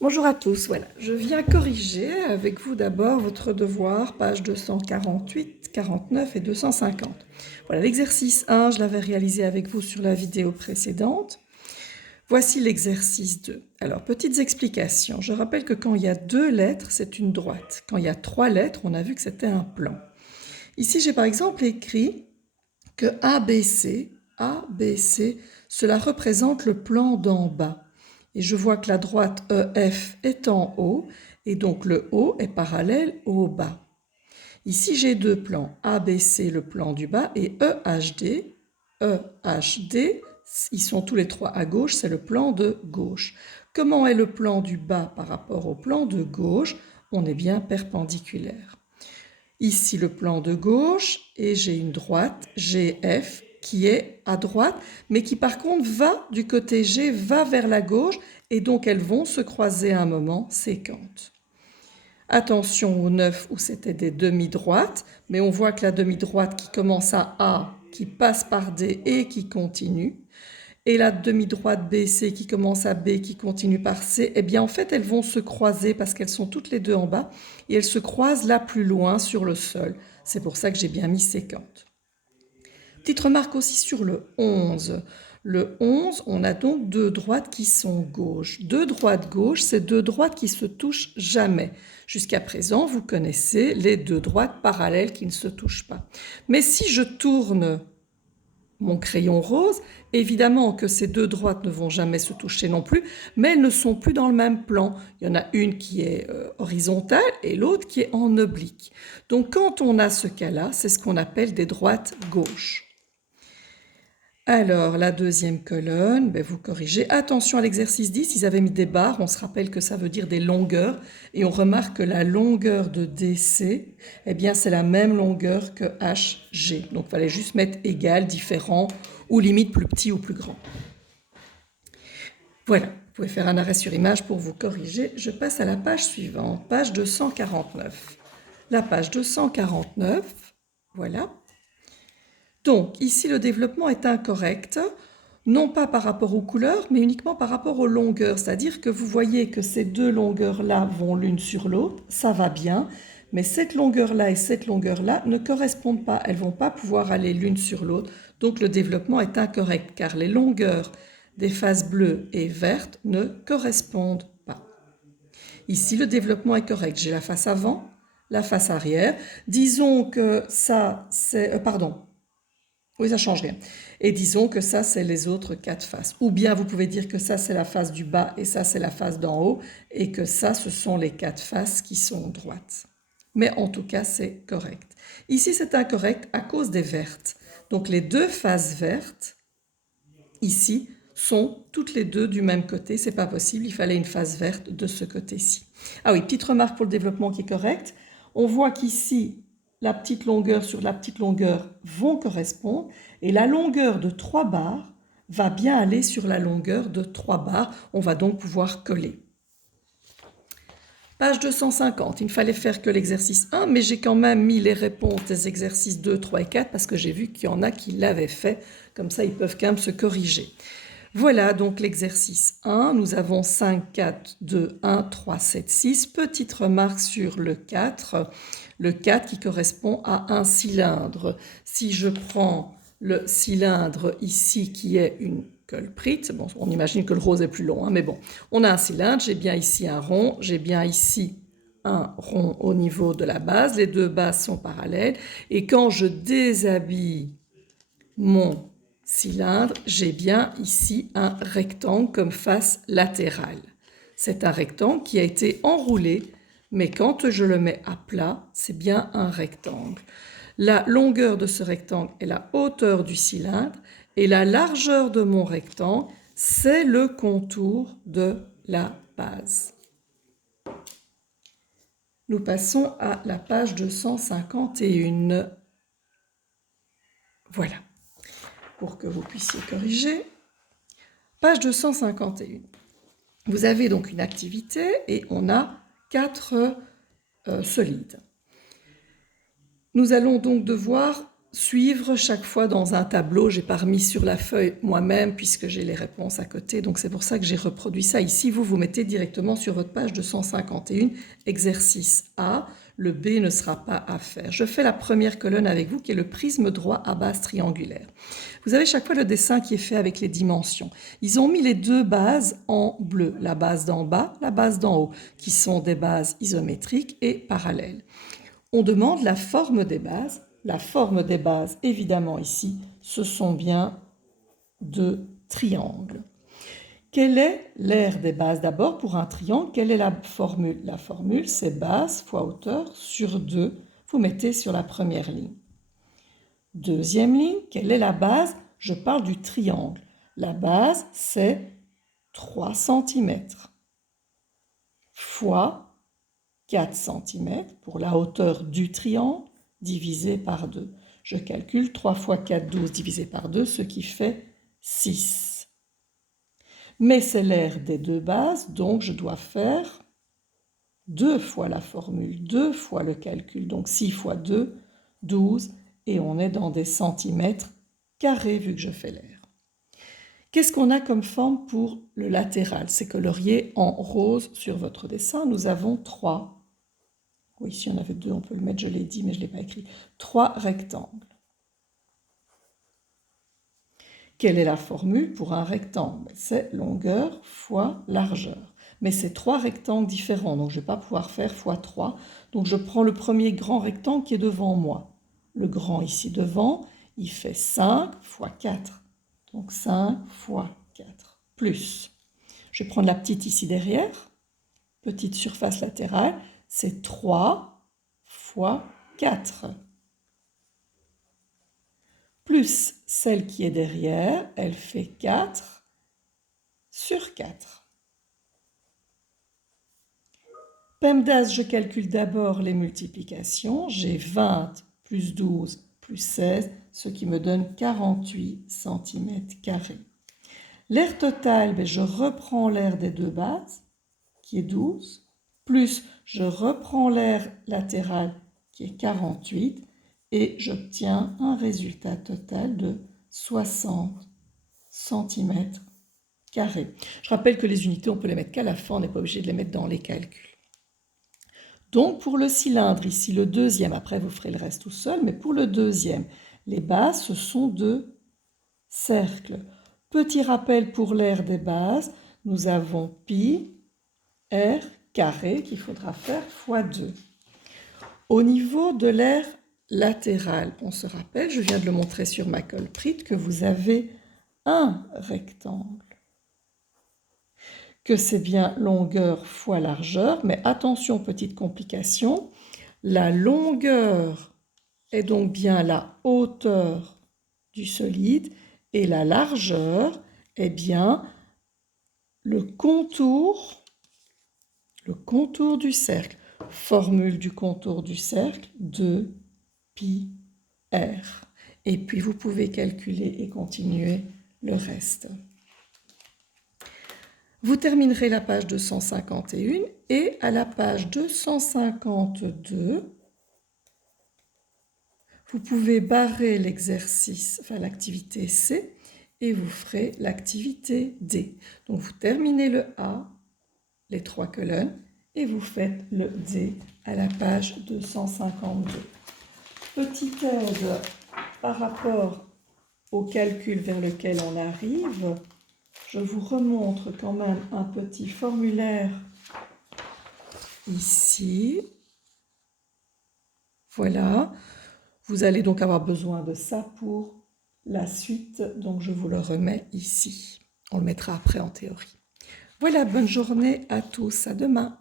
Bonjour à tous, voilà, je viens corriger avec vous d'abord votre devoir, pages 248, 49 et 250. Voilà, l'exercice 1, je l'avais réalisé avec vous sur la vidéo précédente. Voici l'exercice 2. Alors, petites explications. Je rappelle que quand il y a 2 lettres, c'est une droite. Quand il y a 3 lettres, on a vu que c'était un plan. Ici, j'ai par exemple écrit que ABC, cela représente le plan d'en bas. Et je vois que la droite EF est en haut, et donc le haut est parallèle au bas. Ici, j'ai 2 plans, ABC, le plan du bas, et EHD. EHD, ils sont tous les 3 à gauche, c'est le plan de gauche. Comment est le plan du bas par rapport au plan de gauche? On est bien perpendiculaire. Ici, le plan de gauche, et j'ai une droite, GF, qui est à droite, mais qui par contre va du côté G, va vers la gauche, et donc elles vont se croiser à un moment séquente. Attention aux 9 où c'était des demi-droites, mais on voit que la demi-droite qui commence à A, qui passe par D et qui continue, et la demi-droite BC qui commence à B, qui continue par C, eh bien en fait elles vont se croiser parce qu'elles sont toutes les deux en bas et elles se croisent là plus loin sur le sol. C'est pour ça que j'ai bien mis séquente. Petite remarque aussi sur le 11. Le 11, on a donc 2 droites qui sont gauches. 2 droites gauches, c'est 2 droites qui se touchent jamais. Jusqu'à présent, vous connaissez les 2 droites parallèles qui ne se touchent pas. Mais si je tourne mon crayon rose, évidemment que ces 2 droites ne vont jamais se toucher non plus, mais elles ne sont plus dans le même plan. Il y en a une qui est horizontale et l'autre qui est en oblique. Donc quand on a ce cas-là, c'est ce qu'on appelle des droites gauches. Alors, la deuxième colonne, vous corrigez. Attention à l'exercice 10, ils avaient mis des barres, on se rappelle que ça veut dire des longueurs, et on remarque que la longueur de DC, eh bien c'est la même longueur que HG. Donc il fallait juste mettre égal, différent, ou limite plus petit ou plus grand. Voilà, vous pouvez faire un arrêt sur image pour vous corriger. Je passe à la page suivante, page 249. La page 249, voilà. Donc, ici, le développement est incorrect, non pas par rapport aux couleurs, mais uniquement par rapport aux longueurs. C'est-à-dire que vous voyez que ces 2 longueurs-là vont l'une sur l'autre, ça va bien, mais cette longueur-là et cette longueur-là ne correspondent pas. Elles ne vont pas pouvoir aller l'une sur l'autre. Donc, le développement est incorrect, car les longueurs des faces bleues et vertes ne correspondent pas. Ici, le développement est correct. J'ai la face avant, la face arrière. Disons que ça, c'est... Oui, ça change rien. Et disons que ça, c'est les autres 4 faces. Ou bien vous pouvez dire que ça, c'est la face du bas et ça, c'est la face d'en haut. Et que ça, ce sont les 4 faces qui sont droites. Mais en tout cas, c'est correct. Ici, c'est incorrect à cause des vertes. Donc, les 2 faces vertes, ici, sont toutes les 2 du même côté. C'est pas possible, il fallait une face verte de ce côté-ci. Ah oui, petite remarque pour le développement qui est correct. On voit qu'ici, la petite longueur sur la petite longueur vont correspondre et la longueur de 3 barres va bien aller sur la longueur de 3 barres. On va donc pouvoir coller. Page 250, il ne fallait faire que l'exercice 1, mais j'ai quand même mis les réponses des exercices 2, 3 et 4 parce que j'ai vu qu'il y en a qui l'avaient fait. Comme ça, ils peuvent quand même se corriger. Voilà donc l'exercice 1. Nous avons 5, 4, 2, 1, 3, 7, 6. Petite remarque sur le 4. Le 4 qui correspond à un cylindre. Si je prends le cylindre ici qui est une colprite, bon, on imagine que le rose est plus long, hein, mais bon, on a un cylindre, j'ai bien ici un rond, j'ai bien ici un rond au niveau de la base, les 2 bases sont parallèles, et quand je déshabille mon cylindre, j'ai bien ici un rectangle comme face latérale. C'est un rectangle qui a été enroulé, mais quand je le mets à plat, c'est bien un rectangle. La longueur de ce rectangle est la hauteur du cylindre et la largeur de mon rectangle, c'est le contour de la base. Nous passons à la page 251. Voilà, pour que vous puissiez corriger. Page 251. Vous avez donc une activité et on a 4 solides. Nous allons donc devoir suivre chaque fois dans un tableau. Je n'ai pas remis sur la feuille moi-même puisque j'ai les réponses à côté. Donc c'est pour ça que j'ai reproduit ça ici. Vous mettez directement sur votre page 251, exercice A. Le B ne sera pas à faire. Je fais la première colonne avec vous qui est le prisme droit à base triangulaire. Vous avez chaque fois le dessin qui est fait avec les dimensions. Ils ont mis les deux bases en bleu, la base d'en bas, la base d'en haut, qui sont des bases isométriques et parallèles. On demande la forme des bases. La forme des bases, évidemment ici, ce sont bien deux triangles. Quelle est l'aire des bases? D'abord, pour un triangle, quelle est la formule? La formule, c'est base fois hauteur sur 2. Vous mettez sur la première ligne. Deuxième ligne, quelle est la base? Je parle du triangle. La base, c'est 3 cm fois 4 cm pour la hauteur du triangle divisé par 2. Je calcule 3 fois 4, 12 divisé par 2, ce qui fait 6. Mais c'est l'aire des deux bases, donc je dois faire 2 fois la formule, 2 fois le calcul. Donc 6 fois 2, 12, et on est dans des centimètres carrés vu que je fais l'aire. Qu'est-ce qu'on a comme forme pour le latéral? C'est colorié en rose sur votre dessin. Nous avons 3. Oui, si on avait 2, on peut le mettre, je l'ai dit, mais je ne l'ai pas écrit. 3 rectangles. Quelle est la formule pour un rectangle? C'est longueur fois largeur. Mais c'est 3 rectangles différents, donc je ne vais pas pouvoir faire fois 3. Donc je prends le premier grand rectangle qui est devant moi. Le grand ici devant, il fait 5 fois 4. Donc 5 fois 4. Plus. Je vais prendre la petite ici derrière. Petite surface latérale, c'est 3 fois 4. Plus celle qui est derrière, elle fait 4 sur 4. PEMDAS, je calcule d'abord les multiplications. J'ai 20 plus 12 plus 16, ce qui me donne 48 cm². L'aire totale, je reprends l'aire des deux bases, qui est 12, plus je reprends l'aire latérale, qui est 48, et j'obtiens un résultat total de 60 cm². Je rappelle que les unités, on peut les mettre qu'à la fin, on n'est pas obligé de les mettre dans les calculs. Donc pour le cylindre, ici le deuxième, après vous ferez le reste tout seul, mais pour le deuxième, les bases, ce sont deux cercles. Petit rappel pour l'aire des bases, nous avons pi r carré qu'il faudra faire fois 2. Au niveau de l'aire latérale, on se rappelle, je viens de le montrer sur ma colle Pritt, que vous avez un rectangle, que c'est bien longueur fois largeur, mais attention, petite complication, la longueur est donc bien la hauteur du solide et la largeur est bien le contour du cercle. Formule du contour du cercle, 2 pi r. Et puis vous pouvez calculer et continuer le reste. Vous terminerez la page 251 et à la page 252, vous pouvez barrer l'exercice, enfin l'activité C, et vous ferez l'activité D. Donc vous terminez le A, les 3 colonnes, et vous faites le D à la page 252. Petite aide par rapport au calcul vers lequel on arrive, je vous remontre quand même un petit formulaire ici. Voilà. Vous allez donc avoir besoin de ça pour la suite, donc je vous le remets ici. On le mettra après en théorie. Voilà, bonne journée à tous, à demain.